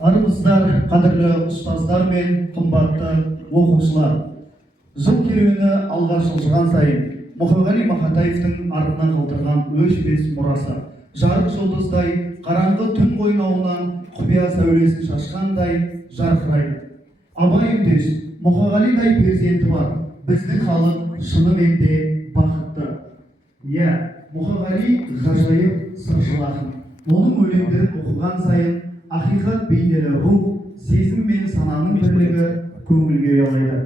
Армысыздар, қадірлі ұстаздар мен қымбатты оқушылар. Жыл керуені алға жылжыған сайын Мұхамеғали Мақатаевтың артынан қалдырған өшпес мұрасы жарық жұлдыздай қараңғы түн қойнауынан құпия сәулесін шашқандай жарқырайды. Абай үндес, Мұхамеғалидай перзенті бар. Біздің халық шынымен де бақытты. Иә, Мұхамеғали ғажайып сыршыл ақын. Оның өлеңдерін оқыған сайын ақиқат бейнелі рух, сезім мен сананың бірлігі көңілге ұялайды.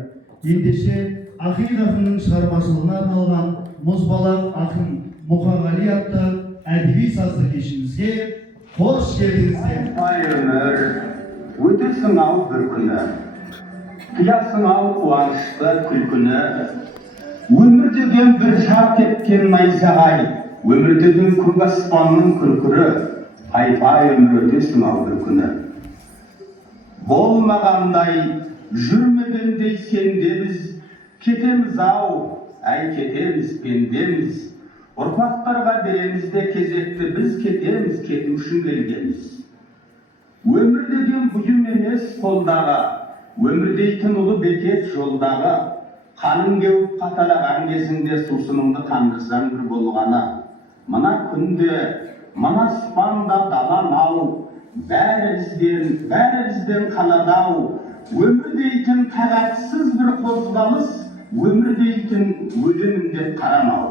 Ендеше ақиқ ақынның шығармашылығына арналған мұзбалақ ақын Мұхамеғали атты әдеби сазды кешімізге қош келдіңіздер. Ай өмір, өтесің ау бір күні, қиясың ау қуанышты күлкіні. Өмір деген бір жарқ еткен найзағай, өмір деген көк аспанның күркірі. Пай-пай өмір өтесің ау бір күні. Болмағандай, жүрмегендей сенде біз, кетеміз ау, әй кетеміз пендеміз. Ұрпақтарға береміз де кезекті, біз кетеміз, кету үшін келгенбіз. Өмір деген бұйым емес қолдағы, өмір дейтін ұлы бекет жолдағы. Қаның кеуіп қаталаған кезіңде сусыныңды қандырсаң бір болғаны. Мына күнде, мына аспанда далан-ау, бәрімізден қалады-ау. Өмір дейтін тағатсыз бір қозғалыс, өмір дейтін өлімінде қарамау.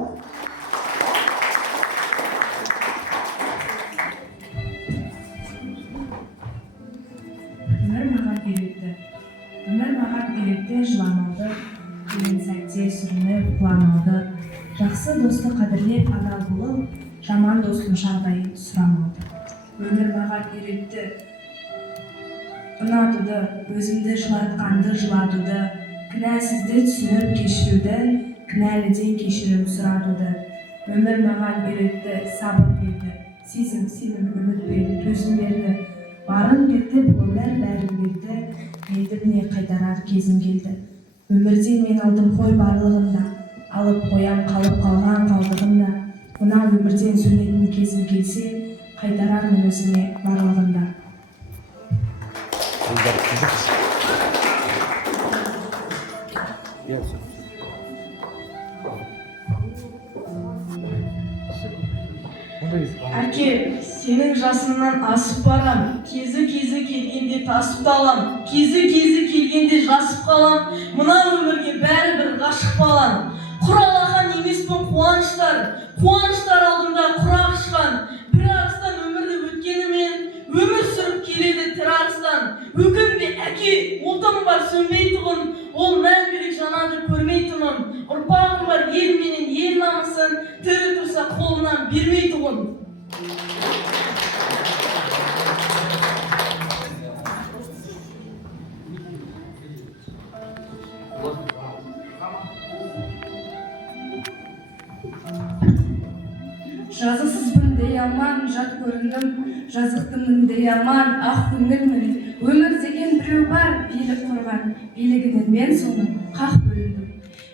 Өмір маған үйретті жыламауды, келген сәтте сүрініп құламауды, жақсы досты қадірлеп адал болып, жаман достың жағдайын сұрамауды. Өмір маған үйретті ұнатуды, өзімді жылатқанды жылатуды, кінәсізді түсініп кешіруді, кінәліден кешірім сұратуды. Өмір маған үйретті сабыр берді, сезім, сенім, үміт берді, төзім берді. Барын берді, бұл өмір бәрін берді, елдім не қайтарар кезім келді. Өмірден мен алдым қой барлығында, алып қоям қалып қалған қалдығында. Мына өмірден сөнетін кезім келсе, қайтарармын өзіңе барлығында. Әке, сенің жасыңнан асып барам, кезі келгенде тасып талам, кезі келгенде жасып қалам, мына өмірге бәрібір ғашық балам. Құралақан емеспін қуаныштар алдымда құрақ ұшқан, бір арыстан өмірді өткенімен, өмір сүріп келеді тірі арыстан. Өкінбе әке, отым бар сөнбей тұғын, ол мәңгілік жанады көрмей тұмын. Ұрпағым бар ел менен ел намысын, тірі тұрса қолынан бермей тұғын. Жазықсызбын дей алман, жат көріндім, жазықтымын дей алман, ақ көңілмін. Өмір деген біреу бар, билік құрған, билігінен мен соның қақ бөліндім.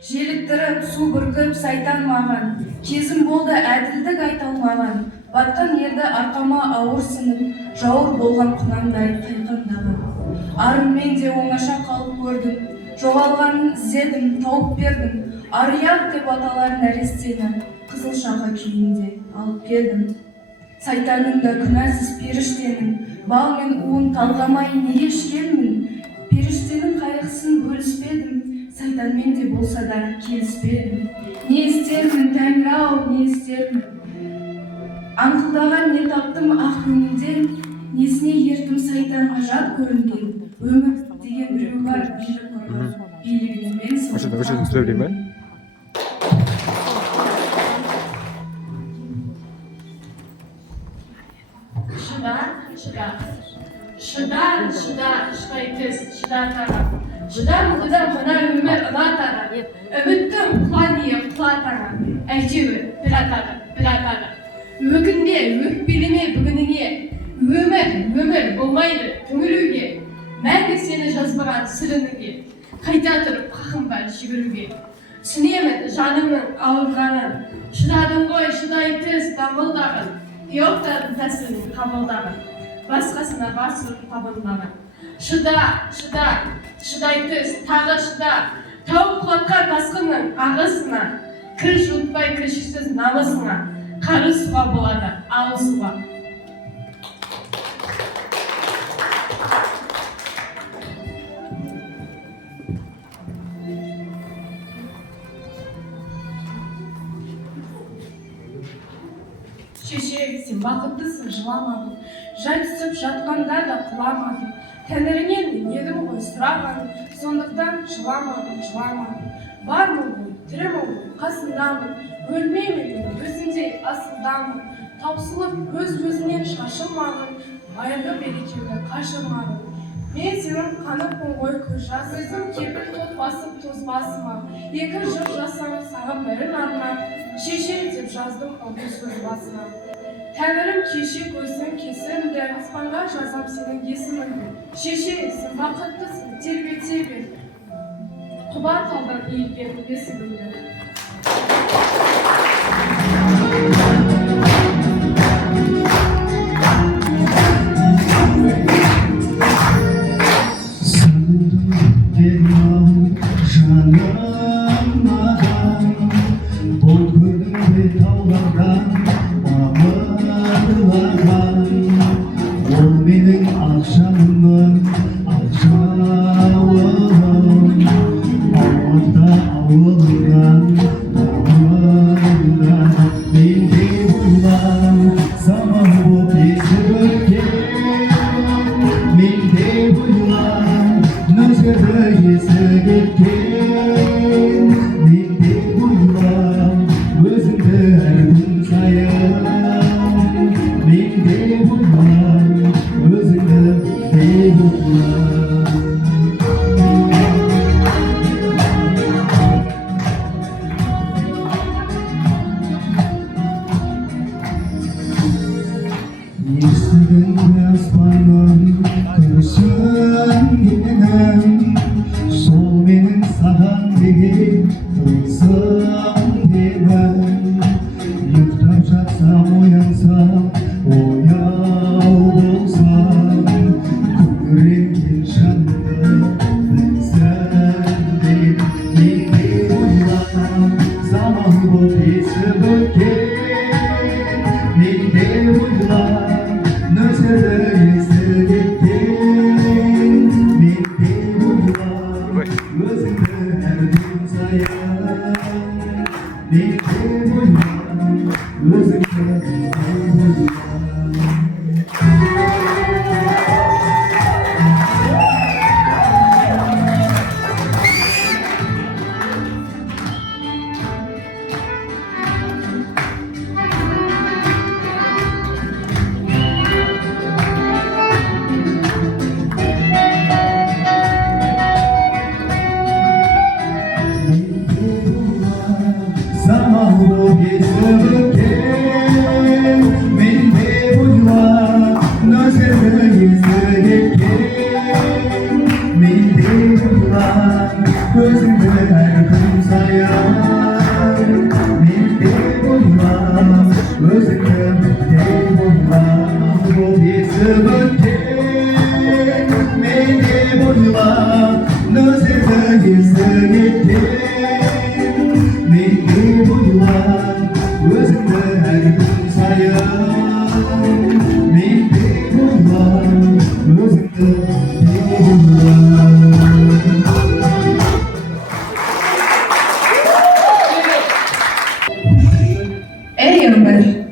Желіктіріп, су бүркіп, сайтан маған, кезім болды әділдік айта алмаған. Батқан ерді арқама ауыр сынып, жауыр болған құнамдай қайқаңдаған. Арыммен де оңаша қалып көрдім, жоғалғанын іздедім, тауып бердім. Арияқ деп аталар нәрестені, қызылшаға күйінде алып келдім. Сайтаның да күнәсіз періштенің, бал мен уын талғамай неге ішкенмін. Періштенің қайғысын бөліспедім, сайтанмен де болса да келіспедім. Не істермін, Тәңір-ау, не істермін? Аңқылдаған не таптым ақ көңілден, несіне ертім сайтанға жат көрінген. Өмір деген біреу бар, билік құрған, билігінен мен соның. Шыда тара. Шыдам мына өмір ұла тара. Үміттің құла тара. Әйтеуір бір атара. Өкінбе, өкпелеме бүгініңе. Өмір болмайды түңілуге. Мәңгі сені жазбаған сірінуге. Қайта тұрып қақым бар жүгіруге. Түсінемін жаныңның ауырғанын. Шыдадың ғой, шыдай түс дамылдағын. Yoktadın təsirini qabıldağın. басқасына басып табынбаған. Шыда, шыда, шыдай түс, тағы шыда, тау құлатқан тасқынның ағысына, кір жуытпай кіршіксіз намысына, қары суға болады, ауыз суға. Шеше, сен бақыттысың, жыламадың. Жай түсіп жатқанда да құламадың. Тәңірінен мен едім ғой сұраған, сондықтан жыламадың, жыламадың. Бармын ғой, тірімін ғой, қасындамын. Өлмеймін мен өзіңдей асылдамын. Таусылып өз-өзінен шашылмағын, баяғы берекемді қашырмағын. Мен сенің қанықпын ғой көз жас, өзім кепіл тот басып тоз басыма. Екі жыр жасам саған бірін арна, шеше деп жаздым ылғи сөз басына. Тәңірім кеше көзің кесімді, аспанға жазам сенің есіміңді. Шеше, сен бақыттысың, тербете бер, құба қалдан иілген бесігімді.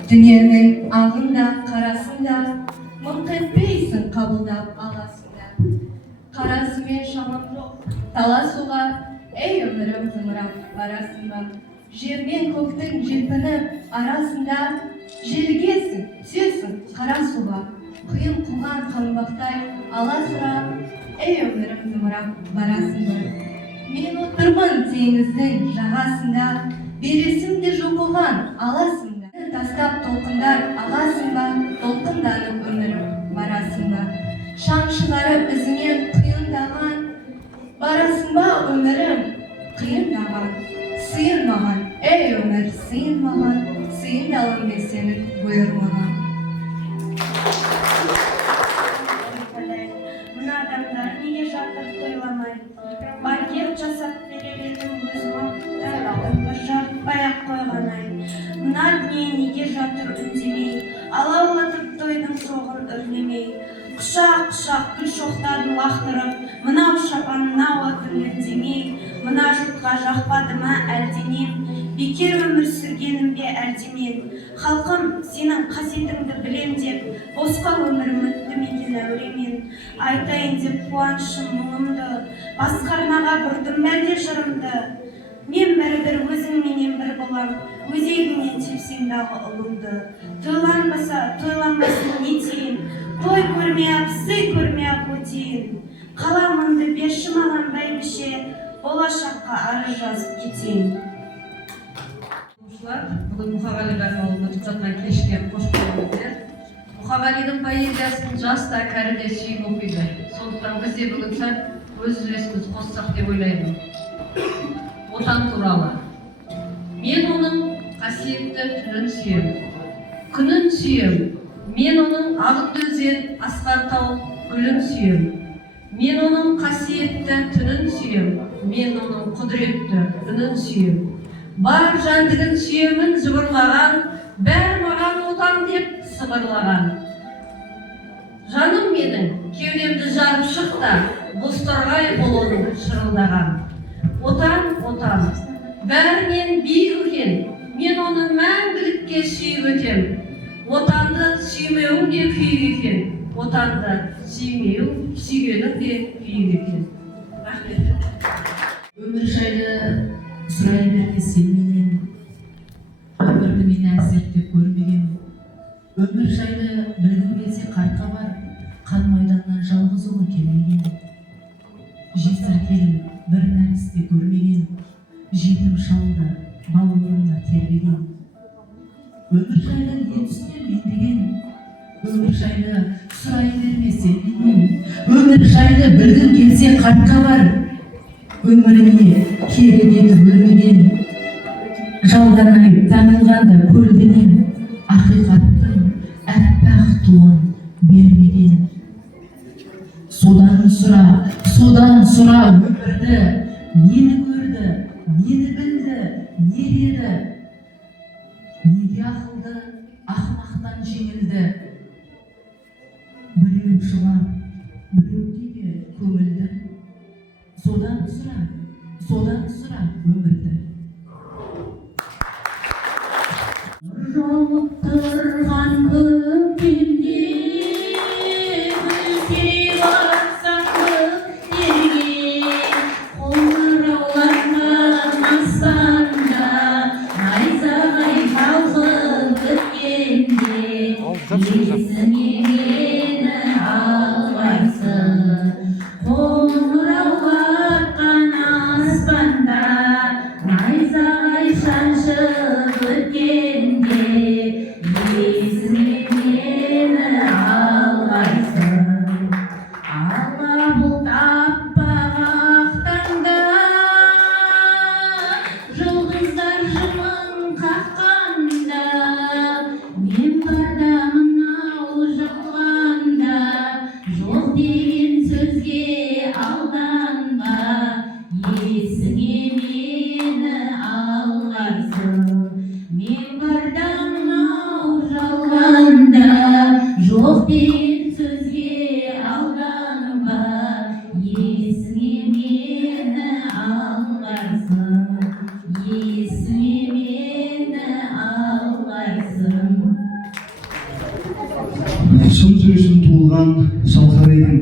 Dünyanın ağında, karasında, mınk etmeysin kabıldap alasında. Karasымен şamam жоқ, таласуға, ey ömірім зымырап барасында. Жермен көктің желпініп арасында, желгесің, түсесің қара суға. Құйын қуған қанбақтай аласыра, ей ömірім зымырап барасында. Мен отырмын теңіздің жағасында, бересімде жоқ оған аласында. Тастап толқындар ағасың ба, толқынданып өмірім барасың ба. Шаң шығарып ізінен құйындаған, барасың ба өмірім қиындаған. Сыйын маған, ей өмір, сыйын маған, сыйындалым мен сенің бұйырмаған. жатыр үндемей, алаулатып тойдың соғын үрлемей. Құшақ-құшақ гүл шоқтарын лақтырып, мынау шапан, мынау атың үндемей. Мына жұртқа жақпады ма әлденем, бекер өмір сүргенім бе әлдемен. Халқым, сенің қасиетіңді білем деп, босқа өмірім өтті мекен әуремен. Айтайын деп қуанышым мұңымды, басқа арнаға бұрдым бәлде жырымды. Мен бәрібір өзіңменен бір болам, өзегіңнен тепсең дағы ұлымды. Тойланбаса, тойланбасын не тейін, той көрмей-ақ, сый көрмей-ақ өтейін. Қаламыңды берші маған бәйбіше, болашаққа ары жазып кетейін. Бүгін Мұқағалиға арналып өтіп жатқан кешке қош келдіңіздер. Мұқағалидың поэзиясын жас та кәрі де сүйіп оқиды. Сондықтан біз де бүгін сәл өз үлесімізді қоссақ деп ойлаймын. Отан туралы. Мен оның қасиетті түнін сүйем, күнін сүйем. Мен оның ағын өзен, асқар тау гүлін сүйем. Мен оның қасиетті түнін сүйем, мен оның құдіретті үнін сүйем. Бар жәндігін сүйемін жыбырлаған, бәрі маған отан деп сыбырлаған. Жаным менің, кеудемді жарып шықта, бозторғай бұл оның шырылдаған. Отан, отан, бәрінен биік екен, мен оны мәңгілікке сүйіп өтем. Отанды сүймеуің де күйік екен, отанды сүймеуің, сүйгенің де күйік екен. Рахмет. Өмір жайлы сұрай берді сен менен, өмірді мен әзіртіп көрмеген. Өмір жайлы білгім келсе қартқа бар, қан майданнан жалғыз ұлы келмеген. Жесір келін бір нәрісте көрмеген, жетім шалды бауырына тербеген. Өмір жайлы не түсінем мен деген, өмір жайлы сұрай берме сен менен. Өмір жайлы білгім келсе қартқа бар, өміріне керек етіп өлмеген. Жалғанай таңылғанда көлденем, ақиқаттың әппақ туын бермеген. Содан сұра өмірді, нені көрді, нені білді, не деді. Неге ақылды ақымақтан жеңілді. Біреу жылап, біреуге көңілді. Содан сұра өмірді. Жолып тұрған көктемде, гүлдеп атсаң көктерге, қоңыраулардан аспанда, найзағай шалқып өткенде, есіңе мені алғайсың. Қоңыраулатқан аспанда, найзағай шаншып өткенде, есіңе мені алғайсың. Ала бұлт аппақ ақ таңда, жұлдыздар жымың қаққанда, мен барда мынау жалғанда, жоқ деген сөзге алданба, есіңе мені алғайсың. Мен барда мынау жалғанда, жоқ деген сөзге алданба, есіңе мені алғайсың. Есіңе мені алғайсың. Шын үшін туылған шалқар едің,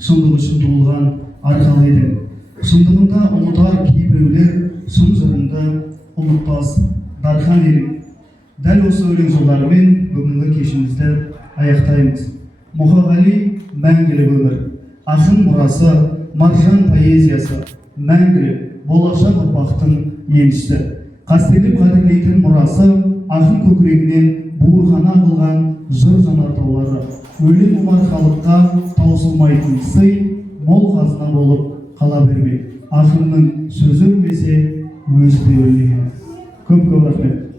шындық үшін туылған арқалы едің. Шындығында ұмытар кейбіреулер, шын жырыңды ұмытпас дархан едің. Дәл осы өлең жолдарымен бүгінгі кешімізді аяқтаймыз. Мұқағали мәңгілік өмір, ақын мұрасы, маржан поэзиясы, мәңгілік болашақ ұрпақтың еншісі. Қастерлеп қадірлейтін мұрасы, ақын көкірегінен буырқана қылған жыр жанартаулары, өлең омар халыққа таусылмайтын сый, мол қазына болып қала бермек. Ақынның сөзі өлмесе, өзі де өлмеген. Көп рахмет.